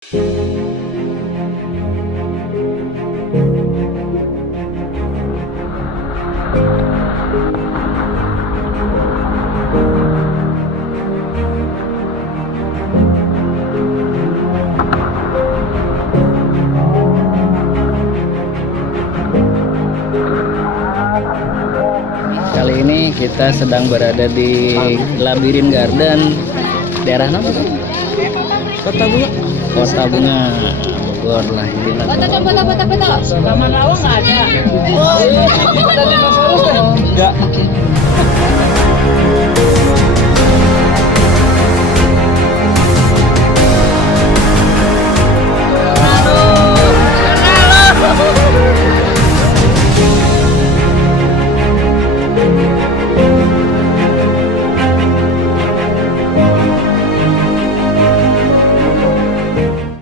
Kali ini kita sedang berada di Labirin Garden, daerah apa? Kota Bunga. Kota Bunga, Bogor lah ini. Taman Lawang nggak ada. Oh, ini kota dinosaurus deh. Enggak.